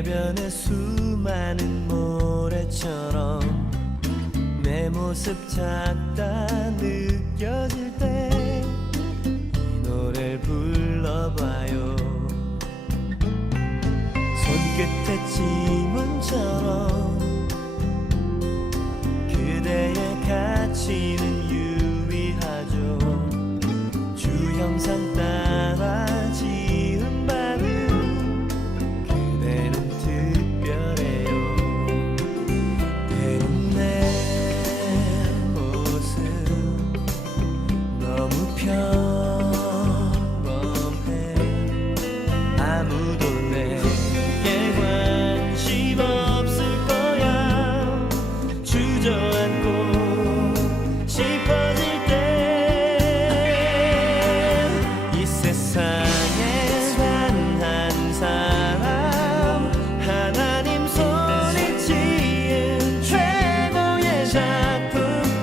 해변의 수많은 모래처럼 내 모습 작다 느껴질 때 이 노래를 불러봐요. 손끝에 지문처럼 그대의 가치는 유의하죠. 주형상 따라 지은 발음 그대는 특별해요. 때론 내 모습 너무 평범해. 아무도 내게 관심 없을 거야. 주저앉고 싶어질 때 이 세상에 단 한 사람 하나님 손에 지은 최고의 작품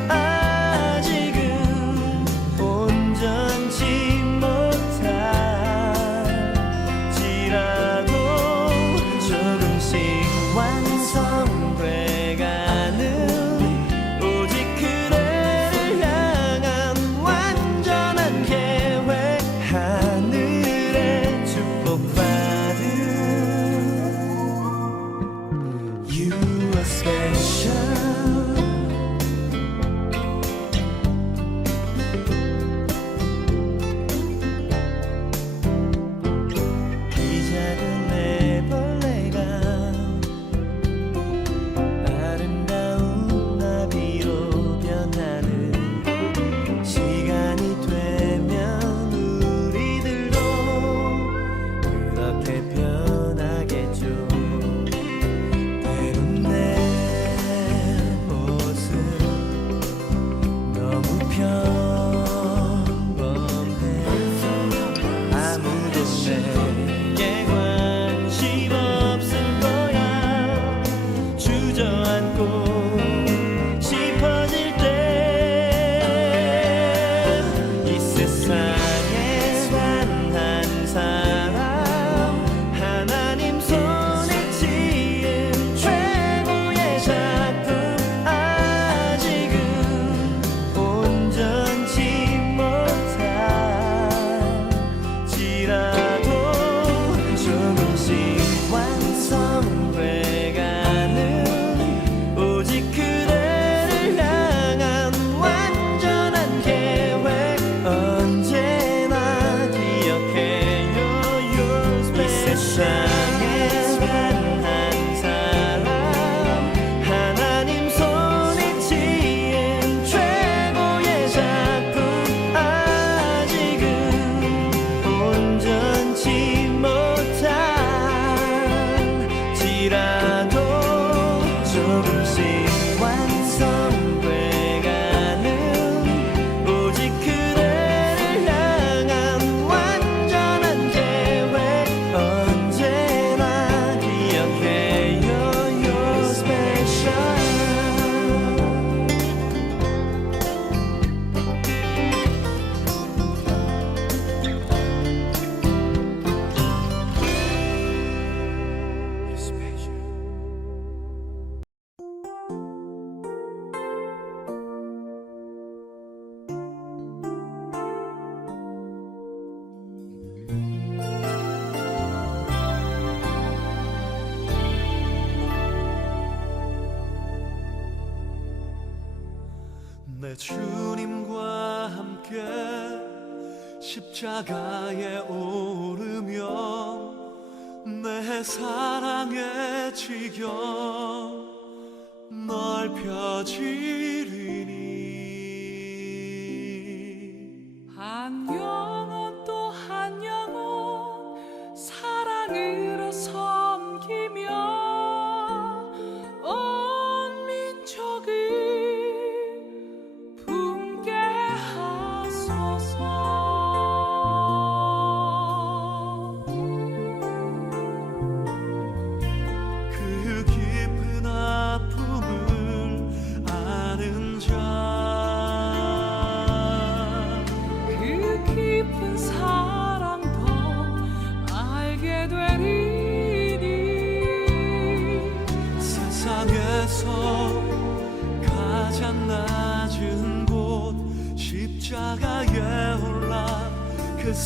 아직은 온전치 못할지라도 조금씩 완성돼가는 오직 그대를 향한 완전한 계획. 하늘의 축복받은 You are special. 이 작은 애벌레가 아름다운 나비로 변하는 시간이 되면 우리들도 그렇게 변하겠죠. 때론 내 모습 너무 평범해. 아무도 내게 관심 없을 거야. 주저앉고 싶어질 때 이 세상에 단 한 사람 하나님 손에 지은 최고의 작품 아직은 온전치 못할지라도 조금씩 완성돼가는 오직 그대를 향한 완전한 계획. 언제나 기억해요 You're special. 이 세상에 단 한 사람 하나님 손에 지은 최고의 작품 아직은 온전치 못할지라도 조금씩 완성돼가는 오직 그대를 향한 완전한 계획. 언제나 기억해요 You're special. 내 주님과 함께 십자가에 오르면 내 사랑의 지경 넓혀지리니 한 영혼 또 한 영혼 사랑으로 섬기며 온 민족을 품게 하소서. 그 깊은 아픔을 아는 자, 그 깊은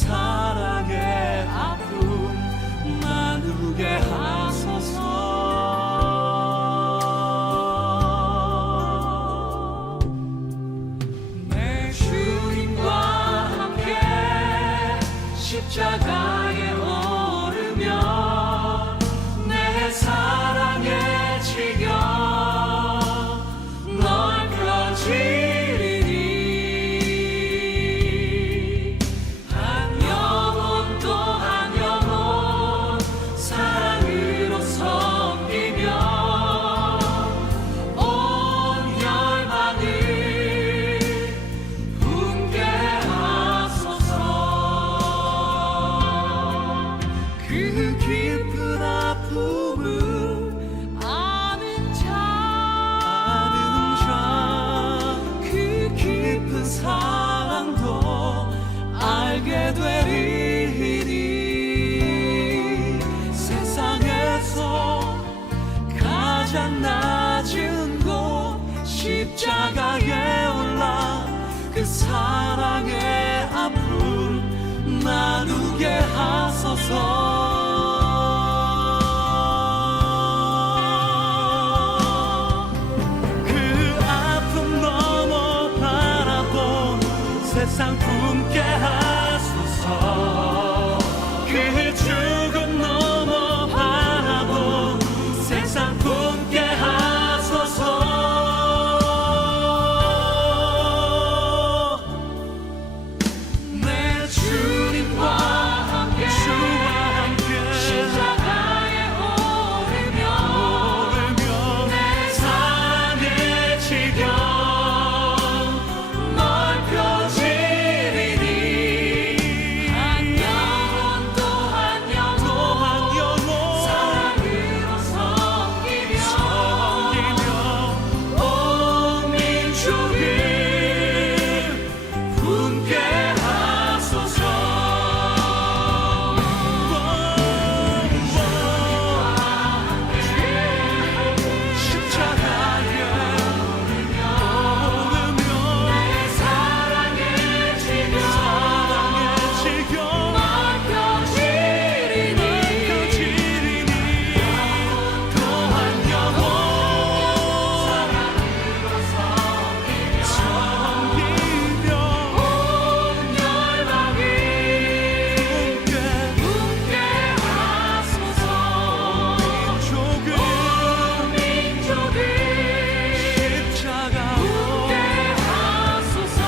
사랑의 아픔 나누게 하소서. 내 주님과 함께 십자가에 오르며 내 사랑의 지경 넓혀지리니 한 영혼 또 한 영혼 사랑으로 섬기며 온 열방을 분께 하소서. 그 깊은 아픔을 아는 자 그 깊은 사랑도 알게 되리니 세상에서 가장 낮은 곳 십자가에 올라 그 사랑의 아픔 나누게 하소서. 그 아픔 넘어 바라본 세상 품게 하소서. 그 죽음 넘어 바라본 세상 품게 하소서. 내 주님과 함께 주와 함께 십자가에 오르며 오르며 내 사랑의 지경 넓혀지리니 한 영혼 또 한 영혼 사랑으로 섬기며 온 민족을 분께 하소서. 십자가에 오르며 사랑의 지경 넓혀지리니 또한 영혼 섬기며 온 열방을 분께 하소서. 민족을 십자가 분께 하소서.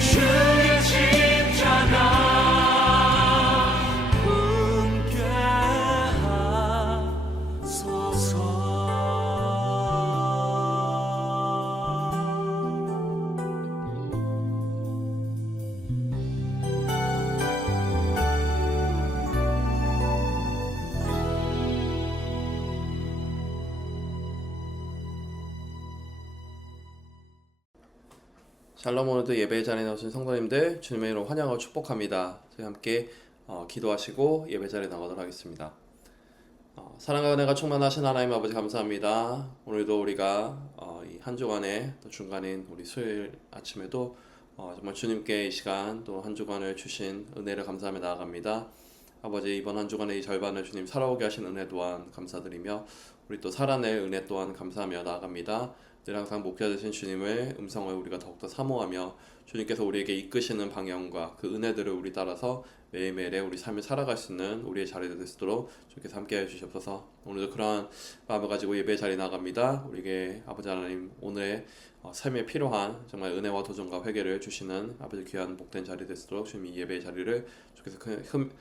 주의 십자가 분께 샬롬. 오늘도 예배 자리에 나오신 성도님들 주님의 이름으로 환영하고 축복합니다. 저희 함께 기도하시고 예배 자리에 나가도록 하겠습니다. 사랑과 은혜가 충만하신 하나님 아버지 감사합니다. 오늘도 우리가 이 한 주간의 또 중간인 우리 수요일 아침에도 정말 주님께 이 시간 또 한 주간을 주신 은혜를 감사하며 나아갑니다. 아버지, 이번 한 주간의 이 절반을 주님 살아오게 하신 은혜 또한 감사드리며 우리 또 살아낼 은혜 또한 감사하며 나아갑니다. 늘 항상 목자 되신 주님의 음성을 우리가 더욱더 사모하며 주님께서 우리에게 이끄시는 방향과 그 은혜들을 우리 따라서 매일매일의 우리 삶을 살아갈 수 있는 우리의 자리가 될 수 있도록 주님께서 함께해 주시옵소서. 오늘도 그러한 마음을 가지고 예배 자리에 나갑니다. 우리에게 아버지 하나님 오늘의 삶에 필요한 정말 은혜와 도전과 회개를 주시는 아버지 귀한 복된 자리 될 수 있도록 주님 이 예배의 자리를 주께서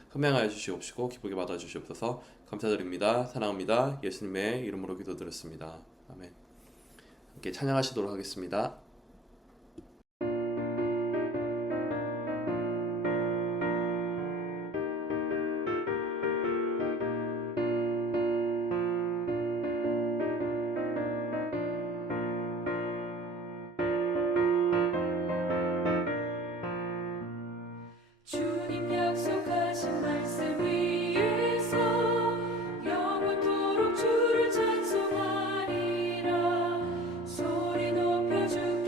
흠양하여 주시옵시고 기쁘게 받아 주시옵소서. 감사드립니다. 사랑합니다. 예수님의 이름으로 기도드렸습니다. 아멘. 함께 찬양하시도록 하겠습니다. 주님 약속하신 말씀 위에서 영원토록 주를 찬송하리라. 소리 높여 주께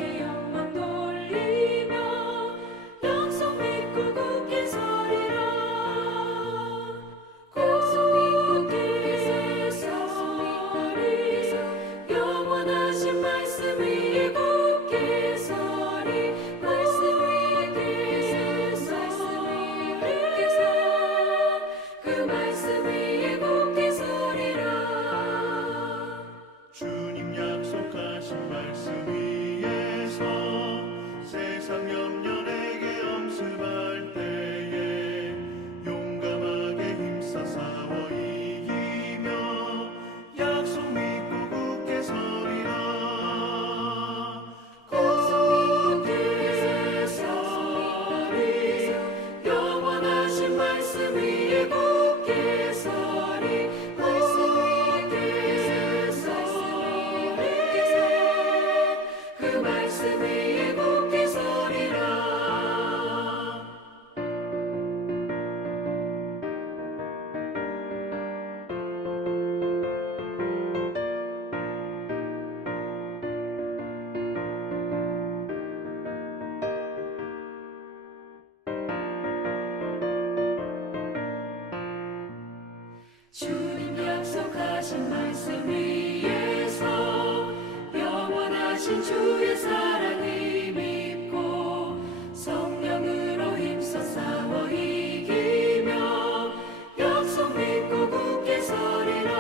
말씀 위에서 영원하신 주의 사랑이 믿고 성령으로 힘써 싸워 이기며 약속 믿고 굳게 서리라.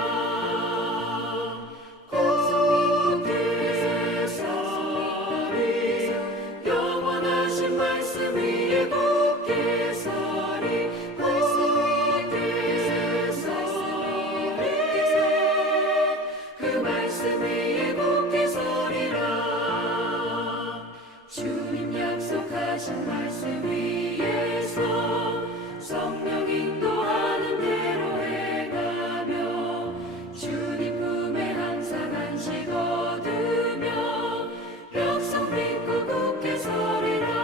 굳게 서리 영원하신 말씀 위에 굳게 서리. 굳게 서리 그 말씀 위에 굳게 서리라. 주님 약속하신 말씀 위에서 성령 인도하는 대로 해가며 주님 품에 항상 안식 얻으며 약속 믿고 굳게 서리라.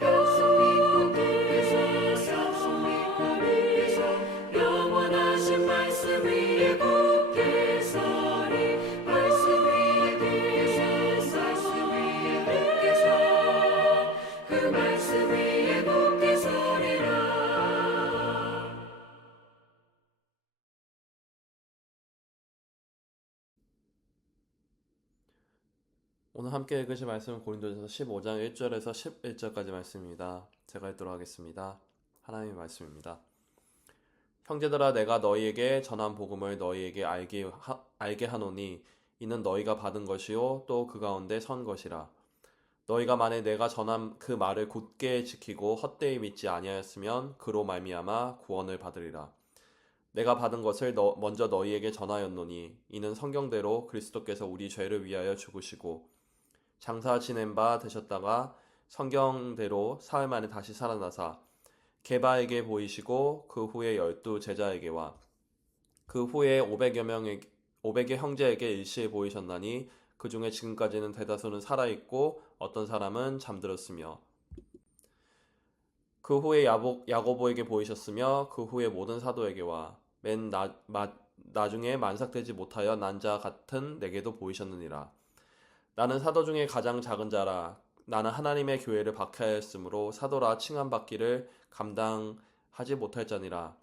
약속 믿고 굳게 서리 영원하신 말씀 위에 굳게 서리. 말씀 위에 굳게 서 그 말씀 위에 굳게 서리라. 오늘 함께 읽으실 말씀은 고린도전서 15장 1절에서 11절까지 말씀입니다. 제가 읽도록 하겠습니다. 하나님의 말씀입니다. 형제들아, 내가 너희에게 전한 복음을 너희에게 알게 하노니 이는 너희가 받은 것이요 또 그 가운데 선 것이라. 너희가 만일 내가 전한 그 말을 굳게 지키고 헛되이 믿지 아니하였으면 그로 말미암아 구원을 받으리라. 내가 받은 것을 먼저 너희에게 전하였노니 이는 성경대로 그리스도께서 우리 죄를 위하여 죽으시고 장사 지낸 바 되셨다가 성경대로 사흘 만에 다시 살아나사 게바에게 보이시고 그 후에 12 제자에게와 그 후에 500여 형제에게 일시에 보이셨나니 그 중에 지금까지는 대다수는 살아있고 어떤 사람은 잠들었으며 그 후에 야고보에게 보이셨으며 그 후에 모든 사도에게와 맨 나중에 만삭되지 못하여 난 자 같은 내게도 보이셨느니라. 나는 사도 중에 가장 작은 자라. 나는 하나님의 교회를 박해하였으므로 사도라 칭함받기를 감당하지 못할 자니라.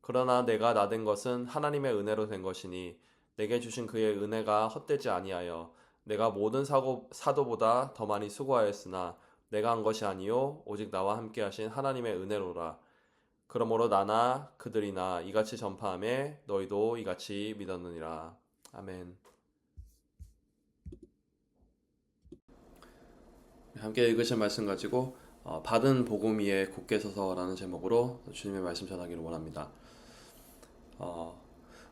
그러나 내가 나된 것은 하나님의 은혜로 된 것이니 내게 주신 그의 은혜가 헛되지 아니하여 내가 모든 사도보다 더 많이 수고하였으나 내가 한 것이 아니요 오직 나와 함께 하신 하나님의 은혜로라. 그러므로 나나 그들이나 이같이 전파하며 너희도 이같이 믿었느니라. 아멘. 함께 읽으신 말씀 가지고 받은 복음 위에 굳게 서서라는 제목으로 주님의 말씀 전하기를 원합니다.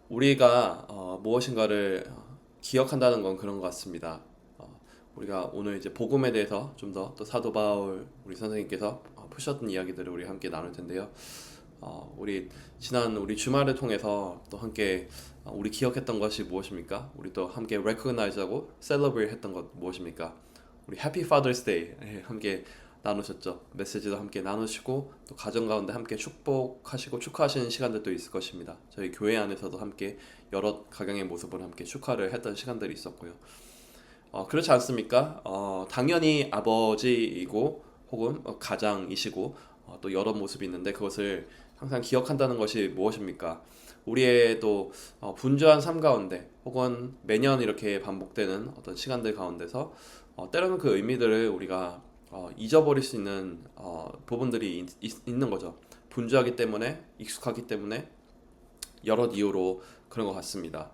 우리가 무엇인가를 기억한다는 건 그런 것 같습니다. 우리가 오늘 이제 복음에 대해서 좀 더 또 사도 바울 우리 선생님께서 푸셨던 이야기들을 우리 함께 나눌 텐데요. 우리 지난 우리 주말을 통해서 또 함께 우리 기억했던 것이 무엇입니까? 우리 또 함께 recognize하고 celebrate 했던 것 무엇입니까? 우리 Happy Father's Day 함께 나누셨죠. 메시지도 함께 나누시고 또 가정 가운데 함께 축복하시고 축하하시는 시간들도 있을 것입니다. 저희 교회 안에서도 함께 여러 가정의 모습을 함께 축하를 했던 시간들이 있었고요. 그렇지 않습니까? 당연히 아버지이고 혹은 가장이시고 또 여러 모습이 있는데 그것을 항상 기억한다는 것이 무엇입니까? 우리의 또 분주한 삶 가운데 혹은 매년 이렇게 반복되는 어떤 시간들 가운데서 때로는 그 의미들을 우리가 잊어버릴 수 있는 부분들이 있는 거죠. 분주하기 때문에, 익숙하기 때문에 여러 이유로 그런 것 같습니다.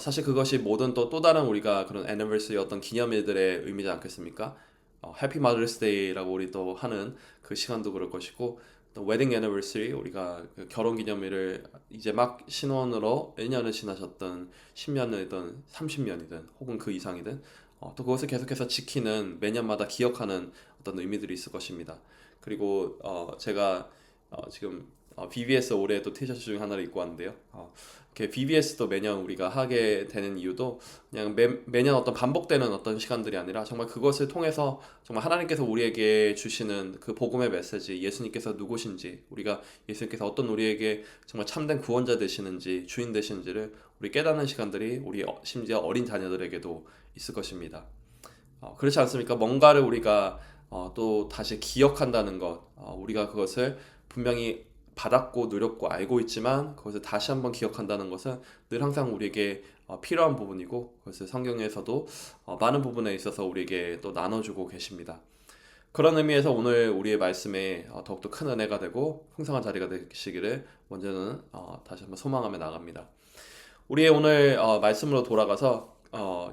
사실 그것이 모든 또 다른 우리가 그런 anniversary 어떤 기념일들의 의미지 않겠습니까? Happy Mother's Day라고 우리 또 하는 그 시간도 그럴 것이고 또 Wedding Anniversary 우리가 그 결혼 기념일을 이제 막 신혼으로 1년을 지나셨던 10년이든 30년이든 혹은 그 이상이든 또 그것을 계속해서 지키는 매년마다 기억하는 어떤 의미들이 있을 것입니다. 그리고 제가 지금 BBS 올해 또 티셔츠 중에 하나를 입고 왔는데요. 이렇게 BBS도 매년 우리가 하게 되는 이유도 그냥 매년 어떤 반복되는 어떤 시간들이 아니라 정말 그것을 통해서 정말 하나님께서 우리에게 주시는 그 복음의 메시지, 예수님께서 누구신지, 우리가 예수님께서 어떤 우리에게 정말 참된 구원자 되시는지, 주인 되시는지를 우리 깨닫는 시간들이 우리 심지어 어린 자녀들에게도 있을 것입니다. 그렇지 않습니까? 뭔가를 우리가 또 다시 기억한다는 것, 우리가 그것을 분명히 받았고 누렸고 알고 있지만 그것을 다시 한번 기억한다는 것은 늘 항상 우리에게 필요한 부분이고, 그것을 성경에서도 많은 부분에 있어서 우리에게 또 나눠주고 계십니다. 그런 의미에서 오늘 우리의 말씀에 더욱더 큰 은혜가 되고 풍성한 자리가 되시기를 먼저는 다시 한번 소망하며 나갑니다. 우리의 오늘 말씀으로 돌아가서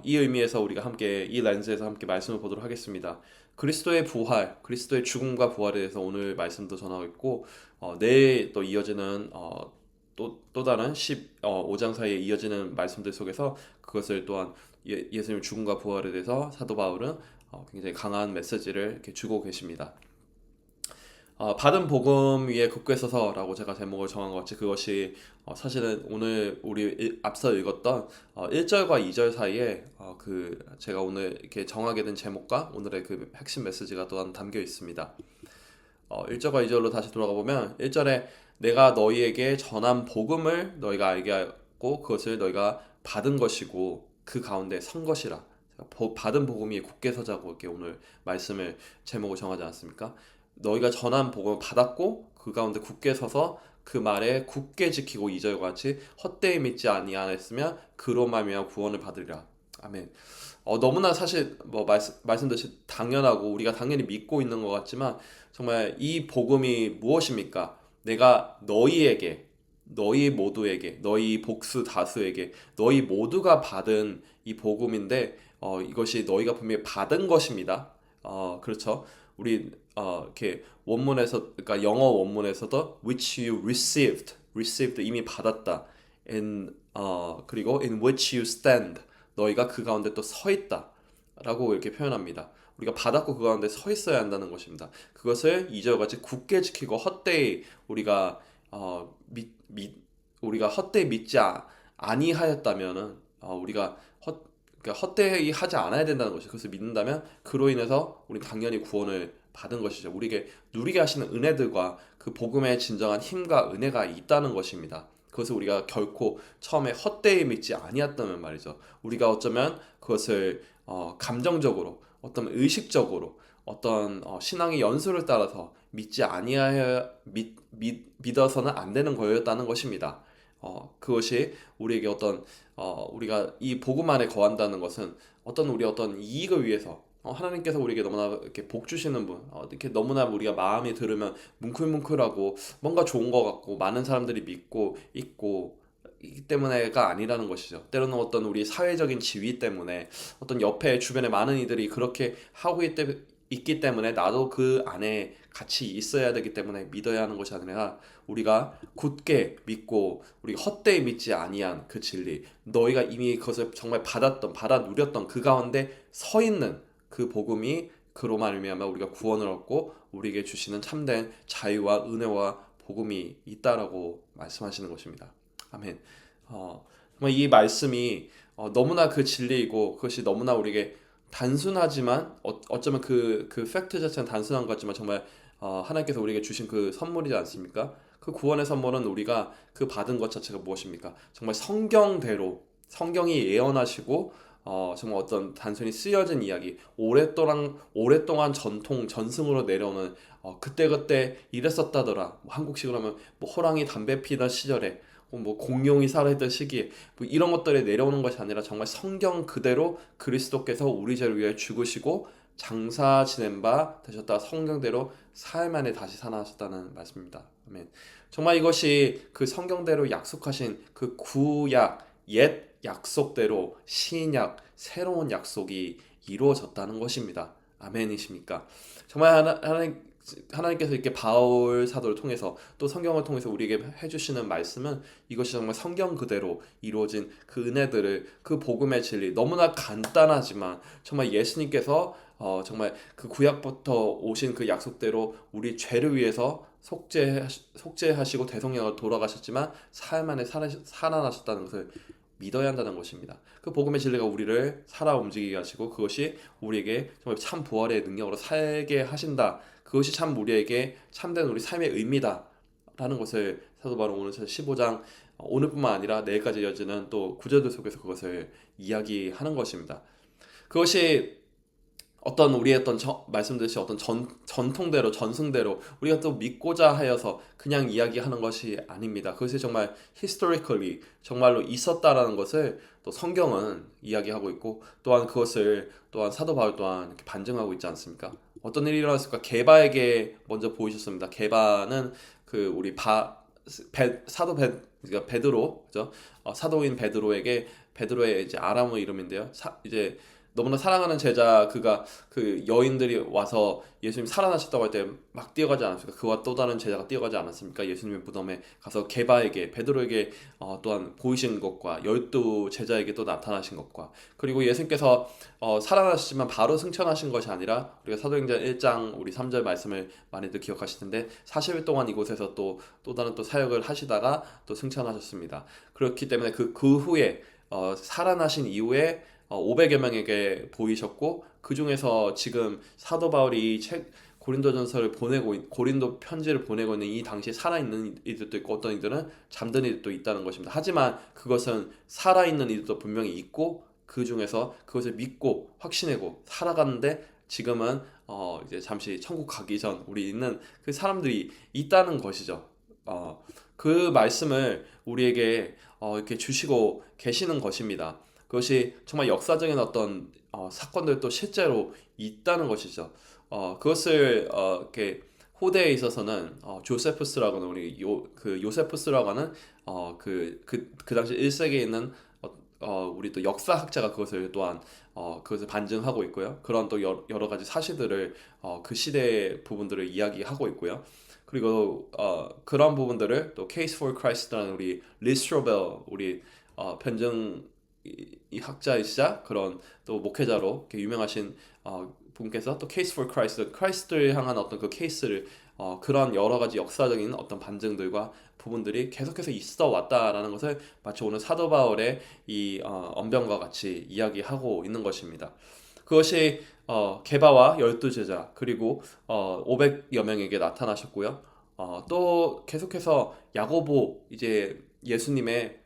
이 의미에서 우리가 함께 이 렌즈에서 함께 말씀을 보도록 하겠습니다. 그리스도의 부활, 그리스도의 죽음과 부활에 대해서 오늘 말씀도 전하고 있고, 내일 또 이어지는 또 다른 15장 사이에 이어지는 말씀들 속에서 그것을 또한 예수님의 죽음과 부활에 대해서 사도 바울은 굉장히 강한 메시지를 이렇게 주고 계십니다. 받은 복음 위에 굳게 서서라고 제가 제목을 정한 것 같이, 그것이 사실은 오늘 우리 앞서 읽었던 1절과 2절 사이에 그 제가 오늘 이렇게 정하게 된 제목과 오늘의 그 핵심 메시지가 또한 담겨 있습니다. 1절과 2절로 다시 돌아가 보면 1절에 내가 너희에게 전한 복음을 너희가 알게 하고 그것을 너희가 받은 것이고 그 가운데 선 것이라. 받은 복음 위에 굳게 서자고 이렇게 오늘 말씀을 제목을 정하지 않았습니까? 너희가 전한 복음을 받았고 그 가운데 굳게 서서 그 말에 굳게 지키고 2절과 같이 헛되이 믿지 아니하였으면 그로 말미암아 구원을 받으리라. 아멘. 너무나 사실 말씀드렸듯이 당연하고 우리가 당연히 믿고 있는 것 같지만, 정말 이 복음이 무엇입니까? 내가 너희에게, 너희 모두에게, 너희 복수 다수에게, 너희 모두가 받은 이 복음인데 이것이 너희가 분명히 받은 것입니다. 그렇죠. 우리 이렇게 원문에서, 그러니까 영어 원문에서도 which you received 이미 받았다. 그리고 in which you stand, 너희가 그 가운데 또 서 있다라고 이렇게 표현합니다. 우리가 받았고 그 가운데 서 있어야 한다는 것입니다. 그것을 2절 같이 굳게 지키고 헛되이 우리가 우리가 헛되이 믿지 아니하였다면은 우리가 그러니까 헛되이 하지 않아야 된다는 것이, 그것을 믿는다면 그로 인해서 우리 당연히 구원을 받은 것이죠. 우리에게 누리게 하시는 은혜들과 그 복음의 진정한 힘과 은혜가 있다는 것입니다. 그것을 우리가 결코 처음에 헛되이 믿지 아니했다면 말이죠. 우리가 어쩌면 그것을 감정적으로, 어떤 의식적으로, 어떤 신앙의 연수를 따라서 믿어서는 안 되는 거였다는 것입니다. 그것이 우리에게 우리가 이 복음 안에 거한다는 것은 우리 어떤 이익을 위해서, 하나님께서 우리에게 너무나 이렇게 복 주시는 분, 이렇게 너무나 우리가 마음이 들으면 뭉클뭉클하고 뭔가 좋은 것 같고 많은 사람들이 믿고 있고 이기 때문에가 아니라는 것이죠. 때로는 어떤 우리 사회적인 지위 때문에, 어떤 옆에 주변에 많은 이들이 그렇게 하고 있기 때문에 나도 그 안에 같이 있어야 되기 때문에 믿어야 하는 것이 아니라, 우리가 굳게 믿고 우리가 헛되이 믿지 아니한 그 진리, 너희가 이미 그것을 정말 받아 누렸던 그 가운데 서 있는 그 복음이, 그로 말미암아 우리가 구원을 얻고 우리에게 주시는 참된 자유와 은혜와 복음이 있다라고 말씀하시는 것입니다. 아멘. 정말 이 말씀이 너무나 그 진리이고, 그것이 너무나 우리에게 단순하지만 어쩌면 그 팩트 자체는 단순한 것 같지만 정말 하나님께서 우리에게 주신 그 선물이지 않습니까? 그 구원의 선물은 우리가 그 받은 것 자체가 무엇입니까? 정말 성경대로, 성경이 예언하시고 정말 어떤 단순히 쓰여진 이야기, 오랫동안 전승으로 내려오는 그때 이랬었다더라. 한국식으로 하면 호랑이 담배 피던 시절에, 공룡이 살아있던 시기에, 이런 것들이 내려오는 것이 아니라 정말 성경 그대로 그리스도께서 우리 죄를 위해 죽으시고 장사 지낸 바 되셨다가 성경대로 사흘 만에 다시 살아나셨다는 말씀입니다. 아멘. 정말 이것이 그 성경대로 약속하신 그 구약 옛 약속대로 신약 새로운 약속이 이루어졌다는 것입니다. 아멘이십니까? 정말 하나님께서 이렇게 바울 사도를 통해서 또 성경을 통해서 우리에게 해주시는 말씀은, 이것이 정말 성경 그대로 이루어진 그 은혜들을, 그 복음의 진리, 너무나 간단하지만 정말 예수님께서 정말 그 구약부터 오신 그 약속대로 우리 죄를 위해서 속죄하시고 대성령으로 돌아가셨지만 사흘 만에 살아나셨다는 것을 믿어야 한다는 것입니다. 그 복음의 진리가 우리를 살아 움직이게 하시고 그것이 우리에게 정말 참 부활의 능력으로 살게 하신다. 그것이 참 우리에게 참된 우리 삶의 의미다 라는 것을 사도 바울 오늘 15장 오늘뿐만 아니라 내일까지 이어지는 또 구절들 속에서 그것을 이야기하는 것입니다. 그것이 어떤 우리의 어떤 말씀드렸듯이 어떤 전통대로 전승대로 우리가 또 믿고자 하여서 그냥 이야기하는 것이 아닙니다. 그것이 정말 historically 정말로 있었다라는 것을 또 성경은 이야기하고 있고 또한 그것을 또한 사도 바울 또한 이렇게 반증하고 있지 않습니까? 어떤 일이 일어났을까? 게바에게 먼저 보이셨습니다. 게바는 그 우리 사도 그러니까 베드로, 그죠? 사도인 베드로의 이제 아람어 이름인데요. 이제 너무나 사랑하는 제자 그가 그 여인들이 와서 예수님 살아나셨다고 할 때 막 뛰어가지 않았습니까? 그와 또 다른 제자가 뛰어가지 않았습니까? 예수님의 무덤에 가서 베드로에게 또한 보이신 것과 12 제자에게 또 나타나신 것과 그리고 예수님께서 살아나셨지만 바로 승천하신 것이 아니라 우리가 사도행전 1장 우리 3절 말씀을 많이들 기억하시는데 40일 동안 이곳에서 또 다른 또 사역을 하시다가 또 승천하셨습니다. 그렇기 때문에 그 후에 살아나신 이후에 500여 명에게 보이셨고 그 중에서 지금 사도 바울이 고린도 편지를 보내고 있는 이 당시에 살아있는 이들도 있고 어떤 이들은 잠든 이들도 있다는 것입니다. 하지만 그것은 살아있는 이들도 분명히 있고 그 중에서 그것을 믿고 확신하고 살아가는데 지금은 이제 잠시 천국 가기 전 우리 있는 그 사람들이 있다는 것이죠. 그 말씀을 우리에게 이렇게 주시고 계시는 것입니다. 그것이 정말 역사적인 어떤 사건들도 실제로 있다는 것이죠. 그것을 이렇게 호대에 있어서는 조세푸스라고 하는 요세푸스라고 하는 그 당시 1세기에 있는 우리 또 역사학자가 그것을 또한 그것을 반증하고 있고요. 그런 또 여러 가지 사실들을 그 시대의 부분들을 이야기하고 있고요. 그리고 그런 부분들을 또 Case for Christ라는 우리 리스트로벨 우리 변증 이 학자이시자 그런 또 목회자로 이렇게 유명하신 분께서 또 Case for Christ, 크라이스트를 향한 어떤 그 케이스를 그런 여러 가지 역사적인 어떤 반증들과 부분들이 계속해서 있어 왔다라는 것을 마치 오늘 사도 바울의 이 언변과 같이 이야기하고 있는 것입니다. 그것이 게바와 12 제자 그리고 500여 명에게 나타나셨고요. 또 계속해서 야고보 이제 예수님의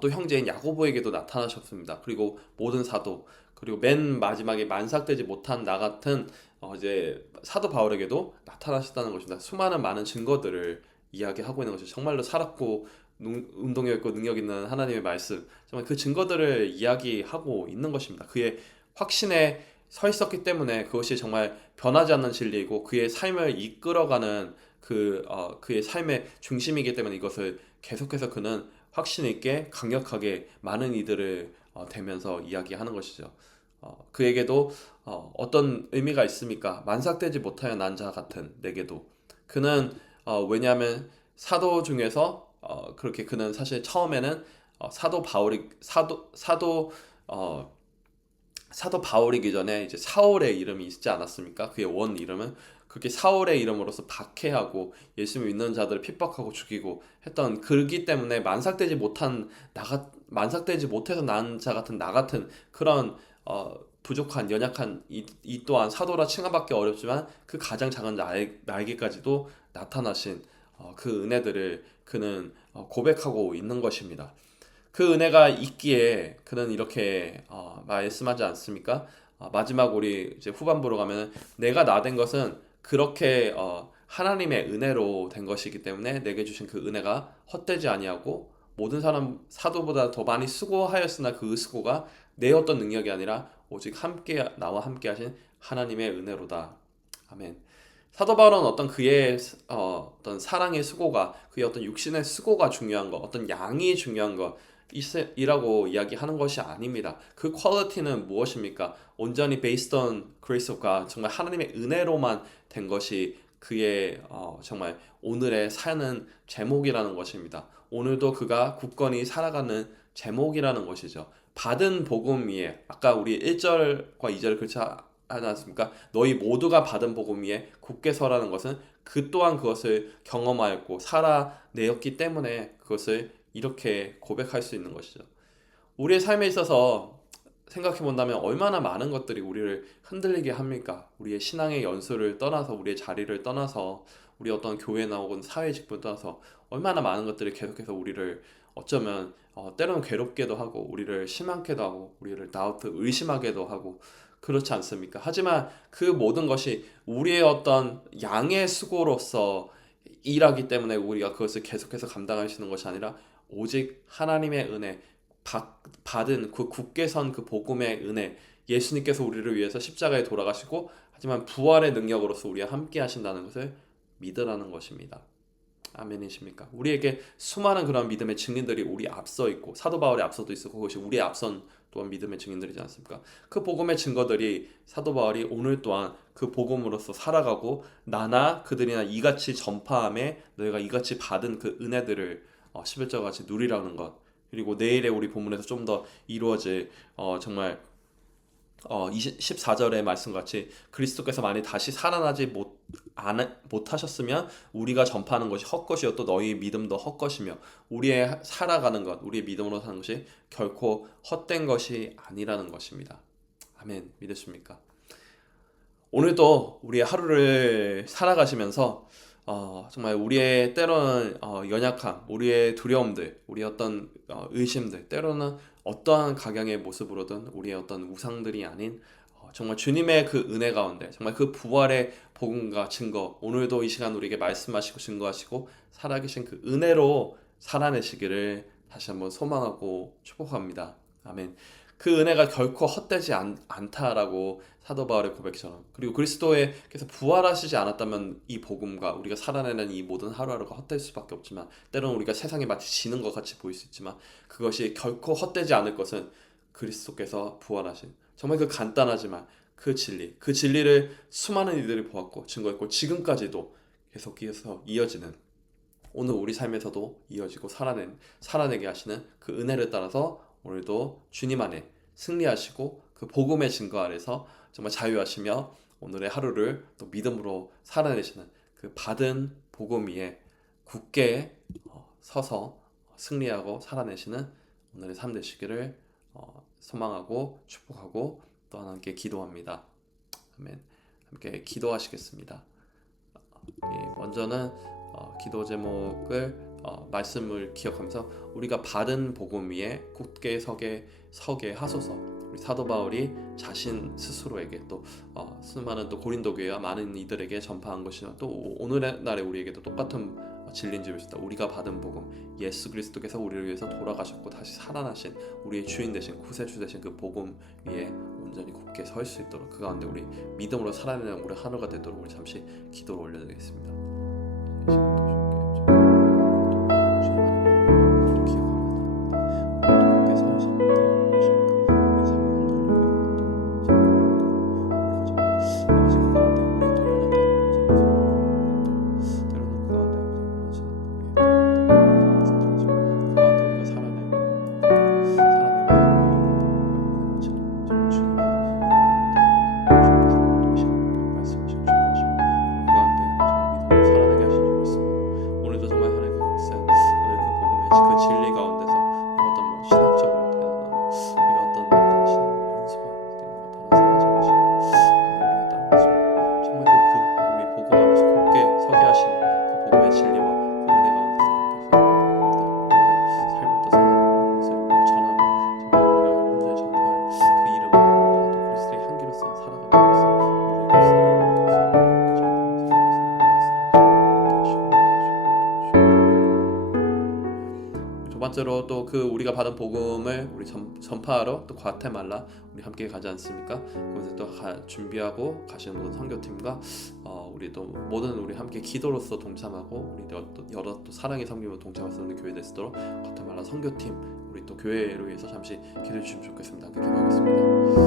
또 형제인 야고보에게도 나타나셨습니다. 그리고 모든 사도 그리고 맨 마지막에 만삭되지 못한 나 같은 이제 사도 바울에게도 나타나셨다는 것입니다. 수많은 많은 증거들을 이야기하고 있는 것이 정말로 살았고 운동력 있고 능력 있는 하나님의 말씀 정말 그 증거들을 이야기하고 있는 것입니다. 그의 확신에 서 있었기 때문에 그것이 정말 변하지 않는 진리이고 그의 삶을 이끌어가는 그의 삶의 중심이기 때문에 이것을 계속해서 그는 확신 있게 강력하게 많은 이들을 대면서 이야기하는 것이죠. 그에게도 어떤 의미가 있습니까? 만삭되지 못하여 난 자 같은 내게도 그는 왜냐하면 사도 중에서 그렇게 그는 사실 처음에는 사도 바울이기 전에 이제 사울의 이름이 있지 않았습니까? 그의 원 이름은 그렇게 사울의 이름으로서 박해하고 예수님 믿는 자들을 핍박하고 죽이고 했던 그렇기 때문에 만삭되지 못해서 난 자 같은 나 같은 그런 부족한 연약한 이 또한 사도라 칭함받기 어렵지만 그 가장 작은 나에게까지도 나타나신 그 은혜들을 그는 고백하고 있는 것입니다. 그 은혜가 있기에 그는 이렇게 말씀하지 않습니까? 마지막 우리 이제 후반부로 가면 내가 나 된 것은 그렇게 하나님의 은혜로 된 것이기 때문에 내게 주신 그 은혜가 헛되지 아니하고 모든 사람 사도보다 더 많이 수고하였으나 그 수고가 내 어떤 능력이 아니라 오직 나와 함께 하신 하나님의 은혜로다. 아멘. 사도 바울은 어떤 그의 어떤 사랑의 수고가 그의 어떤 육신의 수고가 중요한 것, 어떤 양이 중요한 것 이라고 이야기하는 것이 아닙니다. 그 퀄리티는 무엇입니까? 온전히 based on grace of God, 정말 하나님의 은혜로만 된 것이 그의 정말 오늘의 사는 제목이라는 것입니다. 오늘도 그가 굳건히 살아가는 제목이라는 것이죠. 받은 복음 위에 아까 우리 1절과 2절을 그렇지 하지 않습니까? 너희 모두가 받은 복음 위에 굳게 서라는 것은 그 또한 그것을 경험하였고 살아내었기 때문에 그것을 이렇게 고백할 수 있는 것이죠. 우리의 삶에 있어서 생각해 본다면 얼마나 많은 것들이 우리를 흔들리게 합니까? 우리의 신앙의 연수를 떠나서 우리의 자리를 떠나서 우리 어떤 교회나 혹은 사회 직분을 떠나서 얼마나 많은 것들이 계속해서 우리를 어쩌면 때로는 괴롭게도 하고 우리를 실망케도 하고 우리를 의심하게도 하고 그렇지 않습니까? 하지만 그 모든 것이 우리의 어떤 양의 수고로서 일하기 때문에 우리가 그것을 계속해서 감당하시는 것이 아니라 오직 하나님의 은혜, 받은 그 굳게 선 그 복음의 은혜, 예수님께서 우리를 위해서 십자가에 돌아가시고 하지만 부활의 능력으로서 우리와 함께 하신다는 것을 믿으라는 것입니다. 아멘이십니까? 우리에게 수많은 그런 믿음의 증인들이 우리 앞서 있고 사도 바울의 앞서도 있었고 그것이 우리의 앞선 또한 믿음의 증인들이지 않습니까? 그 복음의 증거들이 사도 바울이 오늘 또한 그 복음으로서 살아가고 나나 그들이나 이같이 전파함에 너희가 이같이 받은 그 은혜들을 11절 같이 누리라는 것, 그리고 내일의 우리 본문에서 좀 더 이루어질 정말 14절의 말씀같이 그리스도께서 만일 다시 살아나지 못하셨으면 우리가 전파하는 것이 헛것이요 또 너희의 믿음도 헛것이며 우리의 살아가는 것, 우리의 믿음으로 사는 것이 결코 헛된 것이 아니라는 것입니다. 아멘. 믿으십니까? 오늘도 우리의 하루를 살아가시면서 정말 우리의 때로는 연약함, 우리의 두려움들, 우리의 어떤 의심들, 때로는 어떠한 각양의 모습으로든 우리의 어떤 우상들이 아닌 정말 주님의 그 은혜 가운데 정말 그 부활의 복음과 증거, 오늘도 이 시간 우리에게 말씀하시고 증거하시고 살아계신 그 은혜로 살아내시기를 다시 한번 소망하고 축복합니다. 아멘. 그 은혜가 결코 헛되지 않다라고 사도 바울의 고백처럼, 그리고 그리스도께서 부활하시지 않았다면 이 복음과 우리가 살아내는 이 모든 하루하루가 헛될 수밖에 없지만 때로는 우리가 세상에 마치 지는 것 같이 보일 수 있지만 그것이 결코 헛되지 않을 것은 그리스도께서 부활하신 정말 그 간단하지만 그 진리, 그 진리를 수많은 이들이 보았고 증거했고 지금까지도 계속해서 이어지는 오늘 우리 삶에서도 이어지고 살아내게 하시는 그 은혜를 따라서 오늘도 주님 안에 승리하시고 그 복음의 증거 아래서 정말 자유하시며 오늘의 하루를 또 믿음으로 살아내시는 그 받은 복음 위에 굳게 서서 승리하고 살아내시는 오늘의 삶 되시기를 소망하고 축복하고 또 하나님께 기도합니다. 아멘. 함께 기도하시겠습니다. 먼저는 기도 제목을 말씀을 기억하면서 우리가 받은 복음 위에 굳게 서게 하소서. 우리 사도 바울이 자신 스스로에게 또 수많은 또 고린도 교회와 많은 이들에게 전파한 것이나 또 오늘날의 우리에게도 똑같은 진리인 줄 믿습니다. 우리가 받은 복음, 예수 그리스도께서 우리를 위해서 돌아가셨고 다시 살아나신 우리의 주인 되신 구세주 되신 그 복음 위에 온전히 굳게 설 수 있도록 그 가운데 우리 믿음으로 살아내는 우리 하루가 되도록 우리 잠시 기도를 올려드리겠습니다. 번째로 또 그 우리가 받은 복음을 우리 전파하러 또 과테말라 우리 함께 가지 않습니까? 거기서 또 준비하고 가시는 모든 선교팀과 우리 또 모든 우리 함께 기도로서 동참하고 우리 또 여러 또 사랑의 섬김으로 동참할 수 있는 교회 될 수 있도록 과테말라 선교팀 우리 또 교회를 위해서 잠시 기도해 주시면 좋겠습니다. 함께 기도하겠습니다.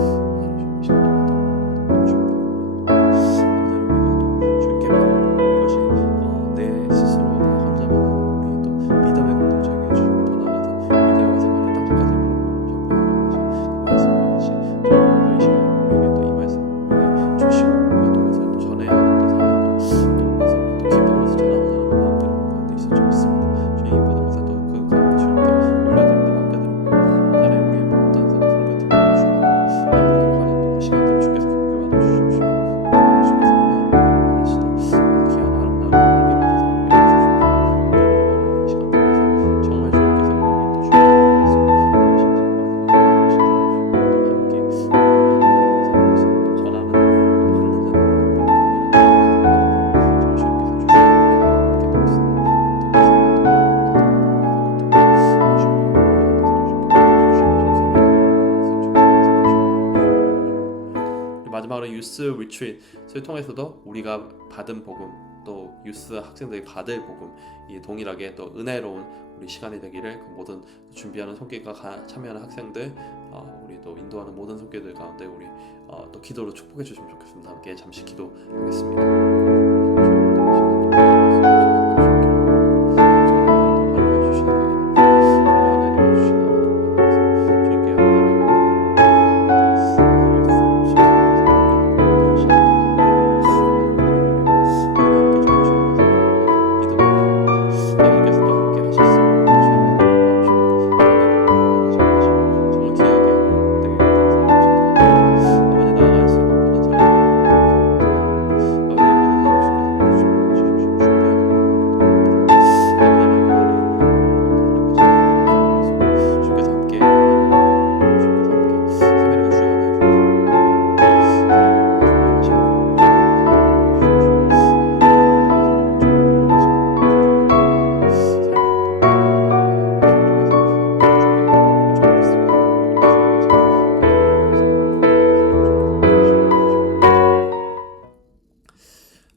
유스 리트릿을 통해서도 우리가 받은 복음, 또 유스 학생들이 받을 복음, 이 동일하게 또 은혜로운 우리 시간이 되기를, 그 모든 준비하는 손길과 참여하는 학생들, 우리 또 인도하는 모든 손길들 가운데 우리 또 기도로 축복해 주시면 좋겠습니다. 함께 잠시 기도하겠습니다.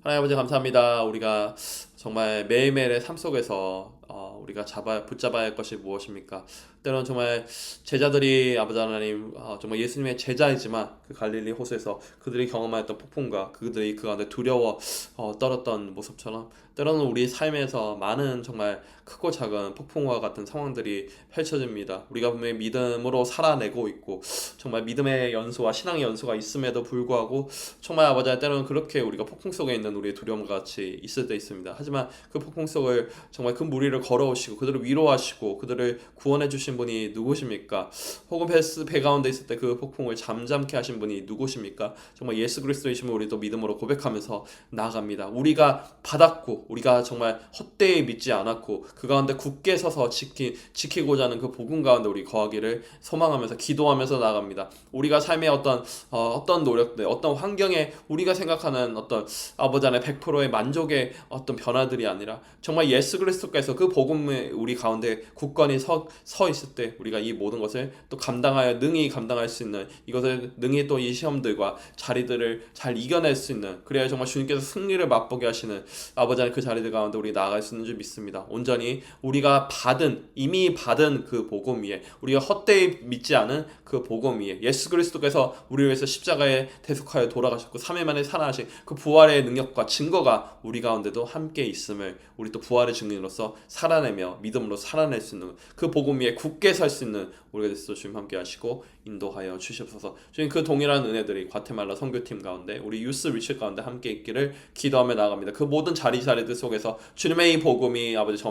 하나님 아버지 감사합니다. 우리가 정말 매일매일의 삶 속에서 우리가 붙잡아야 할 것이 무엇입니까? 때로는 정말 제자들이 아버지 하나님 정말 예수님의 제자이지만 그 갈릴리 호수에서 그들이 경험하였던 폭풍과 그들이 그 가운데 두려워 떨었던 모습처럼 때로는 우리 삶에서 많은 정말 크고 작은 폭풍과 같은 상황들이 펼쳐집니다. 우리가 분명히 믿음으로 살아내고 있고 정말 믿음의 연소와 신앙의 연소가 있음에도 불구하고 정말 아버지 때로는 그렇게 우리가 폭풍 속에 있는 우리의 두려움과 같이 있을 때 있습니다. 하지만 그 폭풍 속을 정말 그 무리를 걸어오시고 그들을 위로하시고 그들을 구원해 주신 분이 누구십니까? 혹은 배 가운데 있을 때 그 폭풍을 잠잠케 하신 분이 누구십니까? 정말 예수 그리스도이심을 우리도 믿음으로 고백하면서 나아갑니다. 우리가 받았고 우리가 정말 헛되이 믿지 않았고 그 가운데 굳게 서서 지키고자 하는 그 복음 가운데 우리 거하기를 소망하면서 기도하면서 나아갑니다. 우리가 삶의 어떤 노력들, 어떤 환경에 우리가 생각하는 어떤 아버지 안에 100%의 만족의 어떤 변화들이 아니라 정말 예수 그리스도께서 그 복음에 우리 가운데 굳건히 서 있을 때 우리가 이 모든 것을 또 능히 감당할 수 있는, 이것을 능히 또 이 시험들과 자리들을 잘 이겨낼 수 있는, 그래야 정말 주님께서 승리를 맛보게 하시는 아버지 안에 그 자리들 가운데 우리 나아갈 수 있는 줄 믿습니다. 온전히 우리가 이미 받은 그 복음 위에, 우리가 헛되이 믿지 않은 그 복음 위에 예수 그리스도께서 우리를 위해서 십자가에 대속하여 돌아가셨고 3일 만에 살아나신 그 부활의 능력과 증거가 우리 가운데도 함께 있음을 우리 또 부활의 증인으로서 살아내며 믿음으로 살아낼 수 있는 그 복음 위에 굳게 설 수 있는 우리가 됐어. 주님 함께 하시고 인도하여 주시옵소서. 주님 그 동일한 은혜들이 과테말라 선교팀 가운데 우리 유스 리치 가운데 함께 있기를 기도하며 나아갑니다. 그 모든 자리들 속에서 주님의 이 복음이 아버지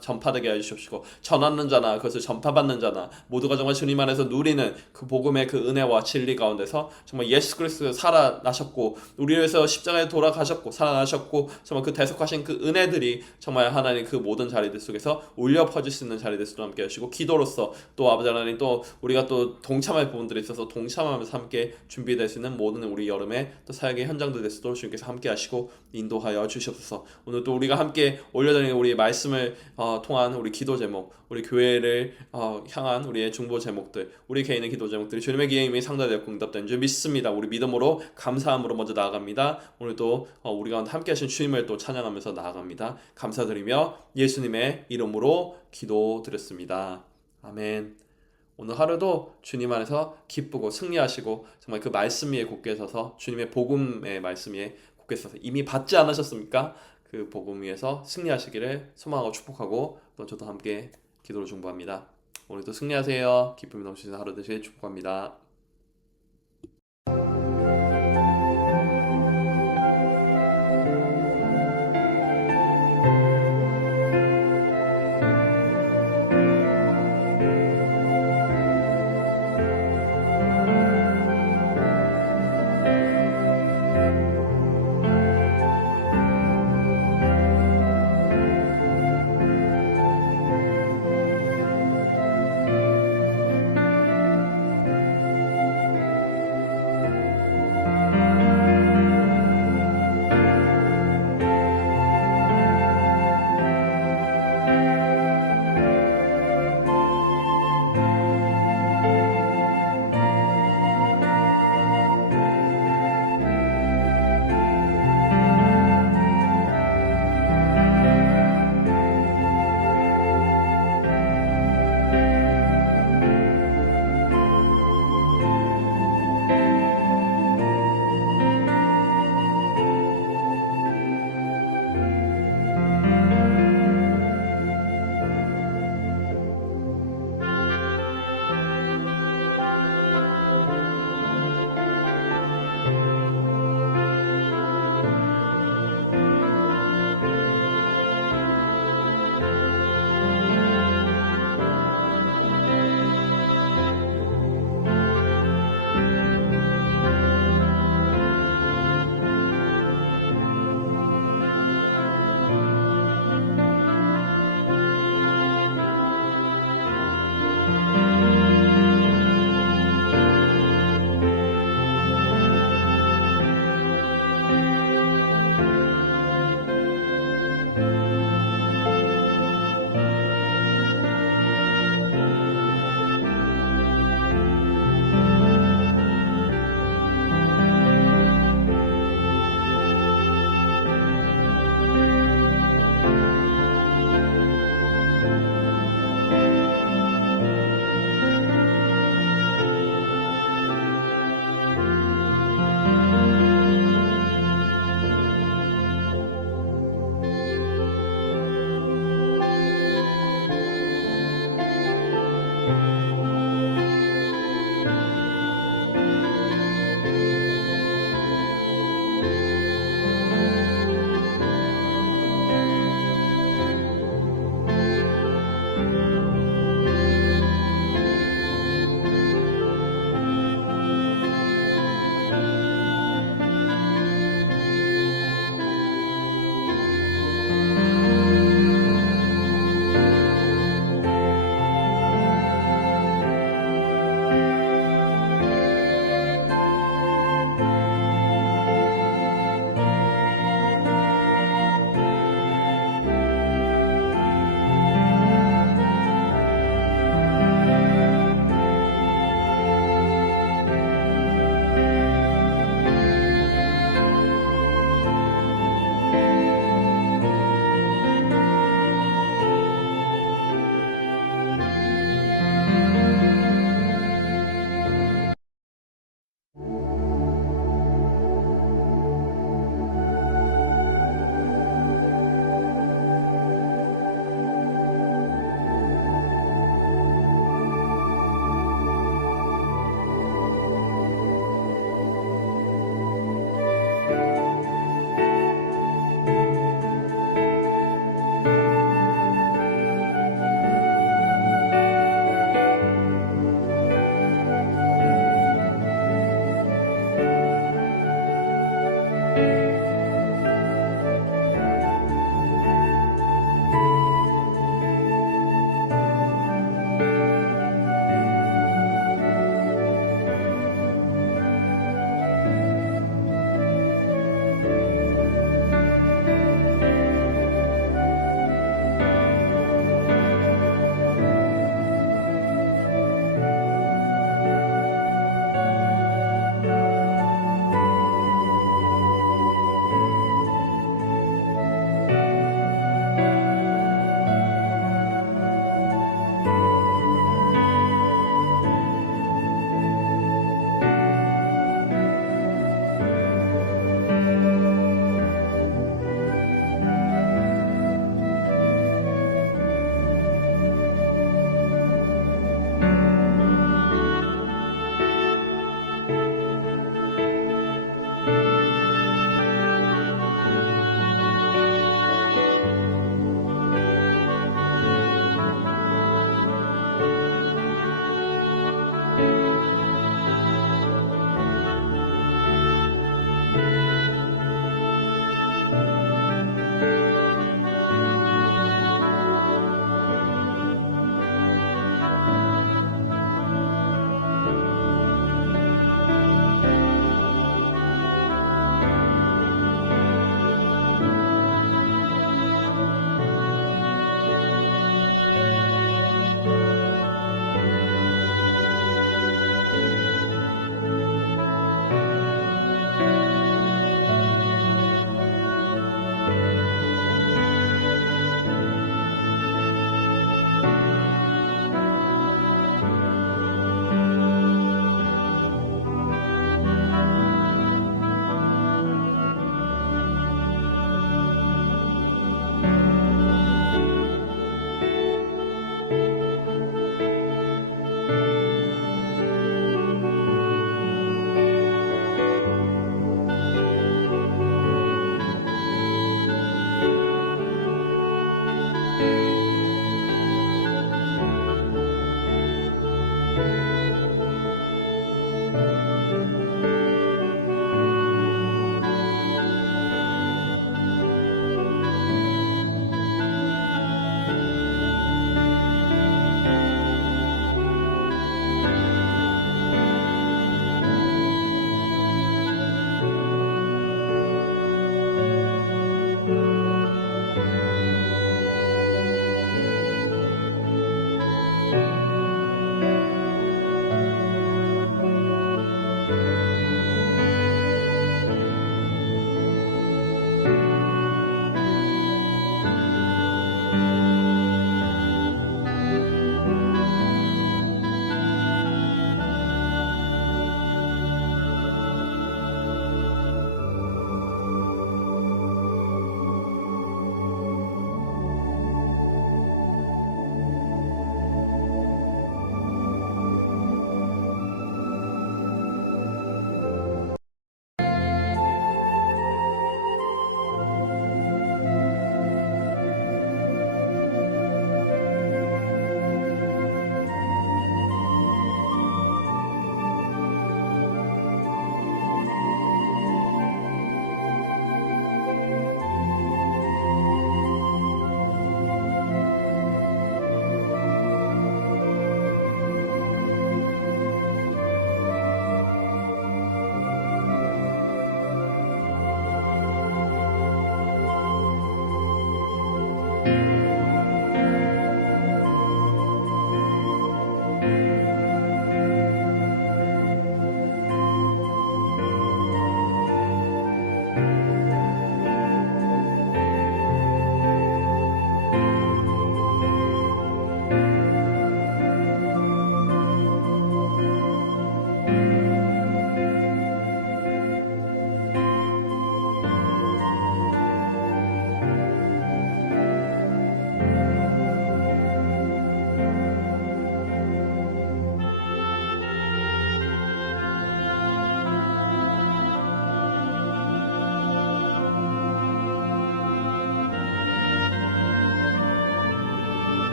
전파되게 해주시옵시고 전하는 자나 그것을 전파받는 자나 모두가 정말 주님 안에서 누리는 그 복음의 그 은혜와 진리 가운데서 정말 예수 그리스도 살아나셨고 우리를 위해서 십자가에 돌아가셨고 살아나셨고 정말 그 대속하신 그 은혜들이 정말 하나님 그 모든 자리들 속에서 울려 퍼질 수 있는 자리들 속에 함께 하시고 기도로서 또 아버지 하나님 또 우리가 또 동참할 부분들이 있어서 동참하면서 함께 준비될 수 있는 모든 우리 여름의 또 사역의 현장들 됐어도 주님께서 함께 하시고 인도하여 주시옵소서. 오늘 또 우리가 함께 올려드리는 우리 말씀을 통한 우리 기도 제목, 우리 교회를 향한 우리의 중보 제목들, 우리 개인의 기도 제목들이 주님의 기회에 이미 상달되었고 응답된 줄 믿습니다. 우리 믿음으로 감사함으로 먼저 나아갑니다. 오늘도 우리가 함께 하신 주님을 또 찬양하면서 나아갑니다. 감사드리며 예수님의 이름으로 기도드렸습니다. 아멘. 오늘 하루도 주님 안에서 기쁘고 승리하시고 정말 그 말씀 위에 굳게 서서 주님의 복음의 말씀 위에 굳게 서서 이미 받지 않으셨습니까? 그 복음 위에서 승리하시기를 소망하고 축복하고 또 저도 함께 기도로 중보합니다. 오늘도 승리하세요. 기쁨이 넘치는 하루 되시길 축복합니다.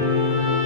주